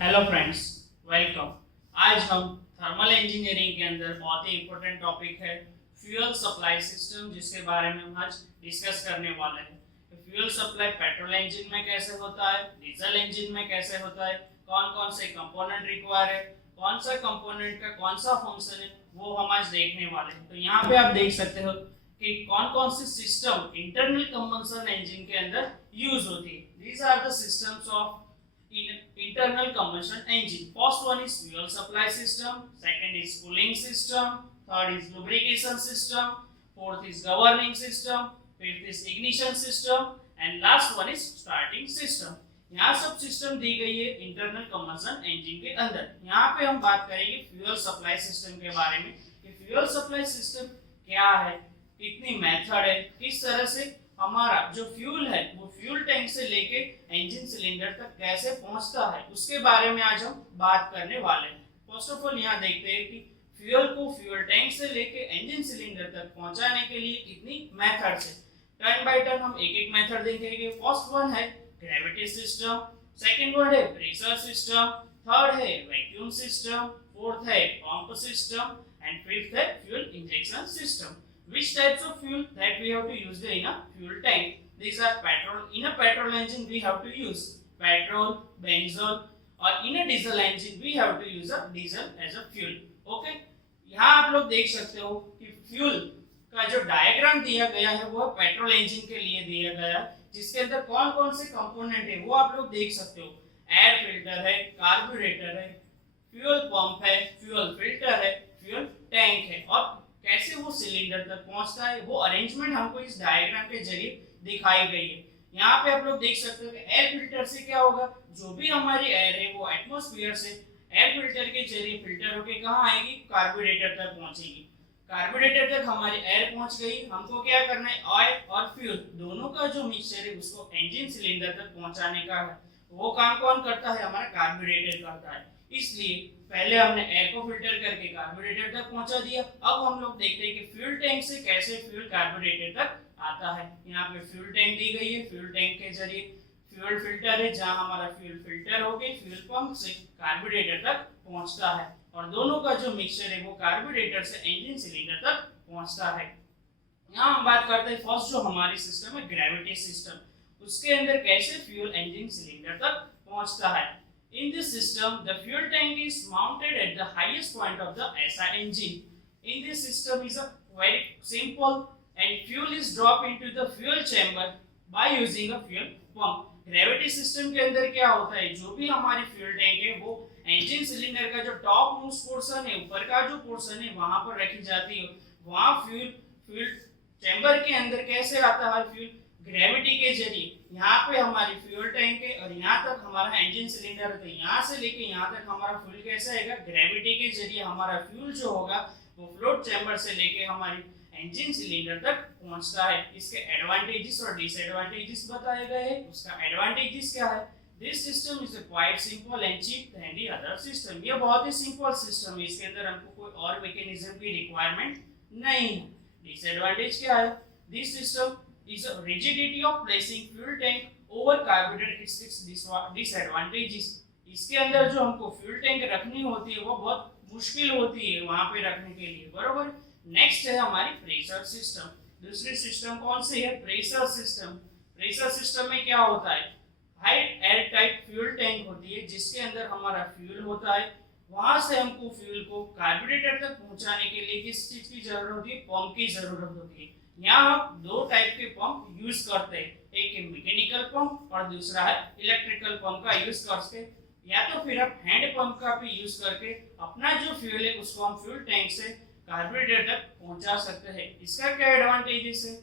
Hello friends, welcome. आज हम thermal engineering के अंदर बहुत ही इम्पोर्टेंट टॉपिक है फ्यूल सप्लाई सिस्टम, जिसके बारे में हम आज डिस्कस करने वाले हैं। फ्यूल सप्लाई पेट्रोल इंजन में कैसे होता है, डीजल इंजन में कैसे होता है, कौन कौन से कंपोनेंट रिक्वायर है, कौन सा कंपोनेंट का कौन सा फंक्शन है, वो हम आज देखने वाले हैं। तो यहाँ पे आप देख सकते हो कि कौन कौन सी सिस्टम इंटरनल कंबशन इंजन के अंदर यूज होती है। These are the systems of in internal combustion engine. First one is fuel supply system, second is cooling system, third is lubrication system, fourth is governing system, fifth is ignition system and last one is starting system. यहाँ सब system दी गई है internal combustion engine के अंदर। यहाँ पे हम बात करेंगे फ्यूल सप्लाई सिस्टम के बारे में कि फ्यूल सप्लाई सिस्टम क्या है, कितनी मेथड है, किस तरह से हमारा जो फ्यूल है वो फ्यूल टैंक से लेके इंजन सिलेंडर तक कैसे पहुंचता है, उसके बारे में आज हम बात करने वाले हैं। फर्स्ट ऑफ ऑल यहाँ देखते हैं कि फ्यूल को फ्यूल टैंक से लेके इंजन सिलेंडर तक पहुंचाने के लिए कितनी मेथड है। टर्न बाय टर्न हम एक एक मेथड देखेंगे। फर्स्ट वन है ग्रेविटी सिस्टम, सेकंड वन है प्रेशर सिस्टम, थर्ड है वैक्यूम सिस्टम, फोर्थ है पंप सिस्टम एंड फिफ्थ है fuel injection system. Which types of fuel that we have to use in a fuel tank? These are petrol. In a petrol engine we have to use petrol, benzene, or in a diesel engine we have to use a diesel as a fuel. Okay? यहाँ आप लोग देख सकते हो कि fuel का जो diagram दिया गया है वो पेट्रोल इंजन के लिए दिया गया है, जिसके अंदर कौन कौन से कंपोनेंट है वो आप लोग देख सकते हो। एयर फिल्टर है, कार्बोरेटर है, फ्यूल पंप है, फ्यूल फिल्टर है, फ्यूल टैंक है, और कैसे वो सिलेंडर तक पहुंचता है वो अरेंजमेंट हमको इस डायग्राम के जरिए दिखाई गई है। यहाँ पे आप लोग देख सकते हो कि एयर फिल्टर से क्या होगा, जो भी हमारी एयर है वो एटमॉस्फेयर से एयर फिल्टर के जरिए फिल्टर होके कहाँ आएगी, कार्बोरेटर तक पहुंचेगी। कार्बोरेटर तक हमारी एयर पहुंच गई, हमको क्या करना है, ऑयल और फ्यूल दोनों का जो मिक्सचर है उसको इंजन सिलेंडर तक पहुंचाने का है। वो काम कौन करता है, हमारा कार्बोरेटर करता है। इसलिए पहले हमने एयर को फिल्टर करके कार्बोरेटर तक पहुंचा दिया। अब हम लोग देखते हैं कि फ्यूल टैंक से कैसे फ्यूल कार्बोरेटर तक आता है। यहाँ पे फ्यूल टैंक दी गई है, फ्यूल टैंक के जरिए फ्यूल फिल्टर है, जहाँ हमारा फ्यूल फिल्टर होके फ्यूल पंप से कार्बोरेटर तक पहुंचता है, और दोनों का जो मिक्सचर है वो कार्बोरेटर से इंजन सिलेंडर तक पहुंचता है। यहाँ हम बात करते हैं फर्स्ट जो हमारी सिस्टम है ग्रेविटी सिस्टम, उसके अंदर कैसे फ्यूल इंजन सिलेंडर तक पहुंचता है। In this system, the fuel tank is mounted at the highest point of the SI engine. In this system is a very simple, and fuel is dropped into the fuel chamber by using a fuel pump. Gravity system के अंदर क्या होता है, जो भी हमारी fuel tank है वो इंजन सिलेंडर का जो टॉप मोस्ट पोर्शन है, ऊपर का जो पोर्शन है वहां पर रखी जाती है। वहां फ्यूल चैम्बर के अंदर कैसे आता है फ्यूल, ग्रेविटी के जरिए। यहाँ पे हमारी फ्यूल टैंक है और यहाँ तक हमारा इंजन सिलेंडर है, तो यहाँ से लेके यहाँ तक हमारा फ्यूल कैसे आएगा, ग्रेविटी के जरिए हमारा फ्यूल जो होगा वो फ्लोट चैम्बर से लेके हमारी इंजन सिलेंडर तक पहुंचता है। इसके एडवांटेजेस और डिसएडवांटेजेस बताए गए हैं। उसका एडवांटेजेस क्या है, this system is quite simple and cheap than the other system. ये बहुत ही सिंपल सिस्टम है, इसके अंदर हमको कोई और मैकेनिज्म की रिक्वायरमेंट नहीं है। डिसएडवांटेज क्या है, this system is a rigidity of placing fuel tank over carburetor, its disadvantages। इसके अंदर जो हमको फ्यूल टैंक रखनी होती है वो बहुत मुश्किल होती है वहां पे रखने के लिए, बरोबर। नेक्स्ट है हमारी प्रेशर सिस्टम। दूसरी सिस्टम कौन सी है, प्रेशर सिस्टम। प्रेशर सिस्टम में क्या होता है, high air tight fuel tank होती है जिसके अंदर हमारा फ्यूल होता है। वहां से हमको फ्यूल को कार्बोरेटर तक पहुंचाने के लिए किस चीज की जरूरत होती है, पंप की जरूरत होती है। यहाँ हम दो टाइप के पंप यूज करते हैं, एक है मैकेनिकल पंप और दूसरा है इलेक्ट्रिकल पंप का यूज करके, या तो फिर आप हैंड पंप का भी यूज करके अपना जो फ्यूल है उसको हम फ्यूल टैंक से कार्बोरेटर तक पहुंचा सकते हैं। इसका क्या एडवांटेजेस है,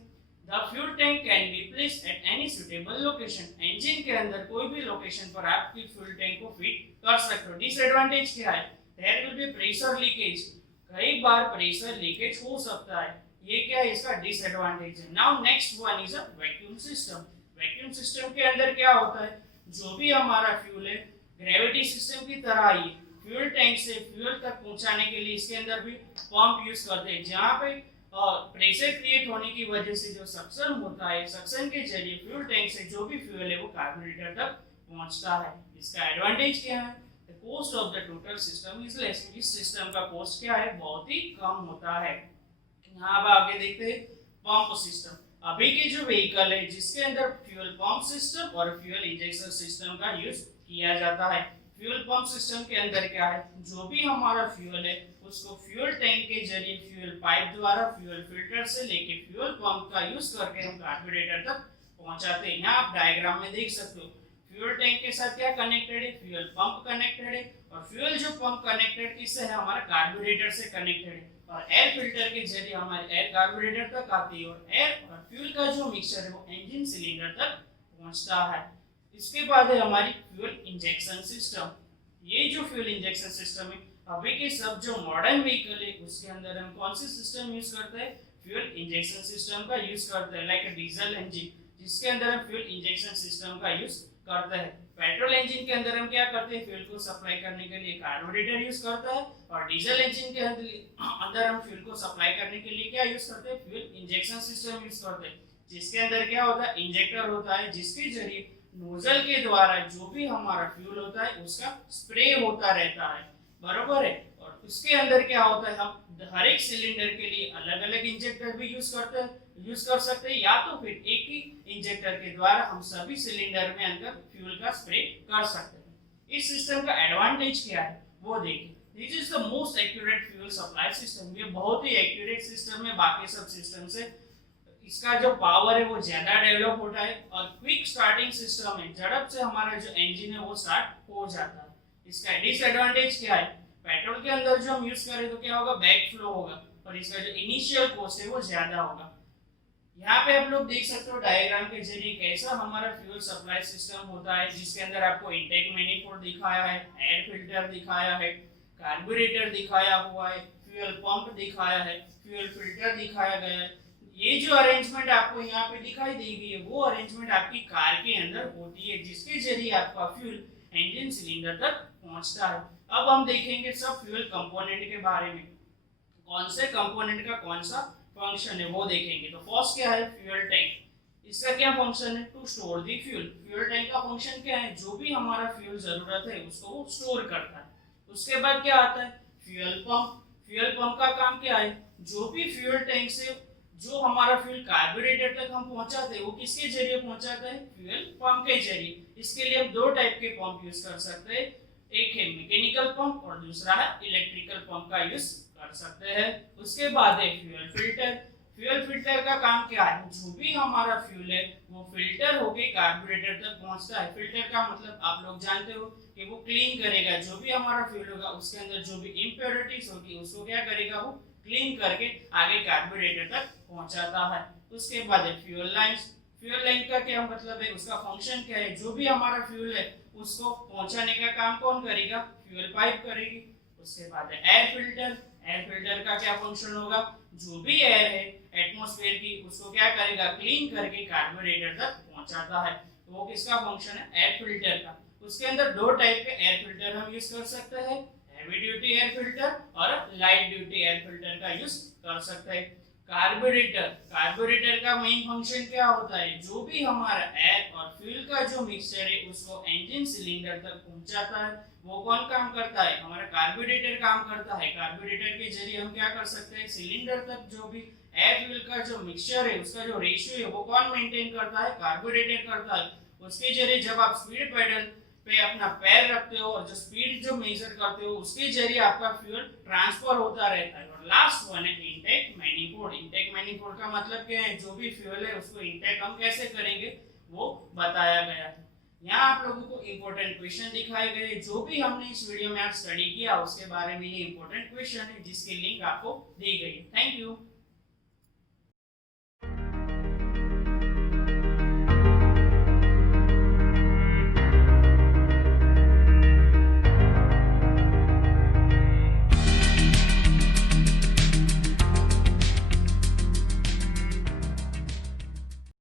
the fuel tank can be placed at any suitable location. Engine के अंदर कोई भी लोकेशन पर आप फ्यूल टैंक को फिट कर सकते हो। डिसएडवांटेज क्या है, there will be pressure leakage. कई बार प्रेशर लीकेज हो सकता है, ये क्या है, इसका डिसएडवांटेज है। Now next one is a vacuum system. Vacuum system के अंदर क्या होता है, जो भी हमारा फ्यूल है ग्रेविटी सिस्टम की तरह ही फ्यूल टैंक से फ्यूल तक पहुंचाने के लिए इसके अंदर भी पंप यूज करते हैं, जहां पे प्रेशर क्रिएट होने की वजह से जो सक्शन होता है, सक्शन के जरिए फ्यूल टैंक से जो भी फ्यूल है वो कार्बोरेटर तक पहुंचता है। इसका एडवांटेज क्या है, the cost of the total system is less. इस सिस्टम का कॉस्ट क्या है, बहुत ही कम होता है। यहाँ अब आगे देखते हैं पंप सिस्टम। अभी के जो व्हीकल है जिसके अंदर फ्यूल पंप सिस्टम और फ्यूल इंजेक्शन सिस्टम का यूज किया जाता है। फ्यूल पंप सिस्टम के अंदर क्या है, जो भी हमारा फ्यूल है उसको फ्यूल टैंक के जरिए फ्यूल पाइप द्वारा फ्यूल फिल्टर से लेके फ्यूल पंप का यूज करके हम कार्बोरेटर तक पहुंचाते हैं। यहाँ आप डायग्राम में देख सकते हो फ्यूल टैंक के साथ क्या कनेक्टेड है, फ्यूल पंप कनेक्टेड है, और फ्यूल जो पंप कनेक्टेड किससे है, हमारा कार्बोरेटर से कनेक्टेड है, और एयर फिल्टर के जरिए हमारे एयर कार्बोरेटर तक आती है और एयर और फ्यूल का जो मिक्सचर है वो इंजन सिलेंडर तक पहुंचता है। इसके बाद है हमारी फ्यूल इंजेक्शन सिस्टम। ये जो फ्यूल इंजेक्शन सिस्टम है, अभी के सब जो मॉडर्न व्हीकल है उसके अंदर हम कौन सी सिस्टम यूज करते हैं, फ्यूल इंजेक्शन सिस्टम का यूज करते हैं। लाइक डीजल इंजन जिसके अंदर हम फ्यूल इंजेक्शन सिस्टम का यूज करते हैं। पेट्रोल इंजन के अंदर हम क्या करते हैं, फ्यूल को सप्लाई करने के लिए कार्बोरेटर यूज करता है, और डीजल इंजन के अंदर हम फ्यूल को सप्लाई करने के लिए क्या यूज करते हैं, फ्यूल इंजेक्शन सिस्टम यूज करते हैं, जिसके अंदर क्या होता है, इंजेक्टर होता है, जिसके जरिए नोजल के द्वारा जो भी हमारा फ्यूल होता है उसका स्प्रे होता रहता है, बरोबर है। और उसके अंदर क्या होता है, हम हर एक सिलेंडर के लिए अलग अलग इंजेक्टर भी यूज कर सकते हैं, या तो फिर एक ही इंजेक्टर के द्वारा हम सभी सिलेंडर में अंदर फ्यूल का स्प्रे कर सकते हैं। इस सिस्टम का एडवांटेज क्या है वो देखिए। This is the most accurate fuel supply system. ये बहुत ही एक्यूरेट सिस्टम है बाकी सब सिस्टम से। इसका जो पावर है वो ज्यादा डेवलप होता है, और क्विक स्टार्टिंग सिस्टम है, झड़प से हमारा जो इंजन है वो स्टार्ट हो जाता है। इसका डिसएडवांटेज क्या है, पेट्रोल के अंदर जो हम यूज करें तो क्या होगा, बैक फ्लो होगा, और इसका जो इनिशियल कॉस्ट है वो ज्यादा होगा। यहाँ पे आप लोग देख सकते हो डायग्राम के जरिए कैसा हमारा फ्यूल सप्लाई सिस्टम होता है, जिसके अंदर आपको इंटेक मैनिफोल्ड दिखाया है, एयर फिल्टर दिखाया है, कार्बोरेटर दिखाया हुआ है, फ्यूल पंप दिखाया है, फ्यूल फिल्टर दिखाया गया है। ये जो अरेंजमेंट आपको यहाँ पे दिखाई देगी है वो अरेंजमेंट आपकी कार के अंदर होती है, जिसके जरिए आपका फ्यूल इंजन सिलेंडर तक पहुंचता है। अब हम देखेंगे सब फ्यूल कंपोनेंट के बारे में, कौन से कंपोनेंट का कौन सा फंक्शन है वो देखेंगे। तो फर्स्ट क्या है, फ्यूल टैंक। इसका क्या फंक्शन है, to store the fuel. Fuel tank का फंक्शन क्या है, जो भी हमारा फ्यूल जरूरत है उसको वो स्टोर करता है। उसके बाद क्या आता है, फ्यूल पंप। फ्यूल पंप का काम क्या है, जो भी फ्यूल टैंक से जो हमारा फ्यूल कार्बोरेटर तक हम पहुंचाते हैं वो किसके जरिए पहुंचाते हैं, फ्यूल पंप के जरिए। इसके लिए हम दो टाइप के पंप यूज कर सकते हैं, एक है मैकेनिकल पंप और दूसरा है इलेक्ट्रिकल पंप का यूज कर सकते हैं। उसके बाद है फ्यूल फिल्टर। फ्यूल फिल्टर का काम क्या है, जो भी हमारा फ्यूल है वो फिल्टर होके कार्बोरेटर तक पहुंचता है। फिल्टर का मतलब आप लोग जानते हो कि वो क्लीन करेगा, जो भी हमारा फ्यूल होगा उसके अंदर जो भी इम्प्योरिटीज होगी उसको क्या करेगा, वो क्लीन करके आगे कार्बोरेटर तक पहुंचाता है। उसके बाद है फ्यूल लाइंस। फ्यूल लाइन का क्या मतलब है, उसका फंक्शन क्या है, जो भी हमारा फ्यूल है उसको पहुंचाने का काम कौन करेगा, फ्यूल पाइप करेगी। उसके बाद है एयर फिल्टर। एयर फिल्टर का क्या फंक्शन होगा, जो भी एयर है एटमॉस्फेयर की उसको क्या करेगा, क्लीन करके कार्बोरेटर तक पहुंचाता है। तो वो किसका फंक्शन है, एयर फिल्टर का। उसके अंदर दो टाइप के एयर फिल्टर हम यूज कर सकते हैं, हेवी ड्यूटी एयर फिल्टर और लाइट ड्यूटी एयर फिल्टर का यूज कर सकते हैं। कार्बोरेटर। कार्बोरेटर का मेन फंक्शन क्या होता है, जो भी हमारा एयर और फ्यूल का जो मिक्सचर है उसको इंजन सिलेंडर तक पहुंचाता है। वो कौन काम करता है, हमारा कार्बोरेटर काम करता है। कार्बोरेटर के जरिए हम क्या कर सकते हैं, सिलेंडर तक जो भी एयर फ्यूल का जो मिक्सचर है उसका जो रेशियो है वो कौन मेंटेन करता है, कार्बोरेटर करता है। उसके जरिए जब आप स्पीड पेडल पे अपना पैर रखते हो और जो स्पीड जो मेजर करते हो उसके जरिए आपका फ्यूल ट्रांसफर होता रहता है। और लास्ट वन है इंटेक मैनिफोल्ड। इंटेक मैनिफोल्ड का मतलब क्या है, जो भी फ्यूल है उसको इंटेक हम कैसे करेंगे वो बताया गया है। यहाँ आप लोगों को इंपॉर्टेंट क्वेश्चन दिखाए गए, जो भी हमने इस वीडियो में आज स्टडी किया उसके बारे में ये इंपॉर्टेंट क्वेश्चन है जिसकी लिंक आपको दी गई है। Thank you.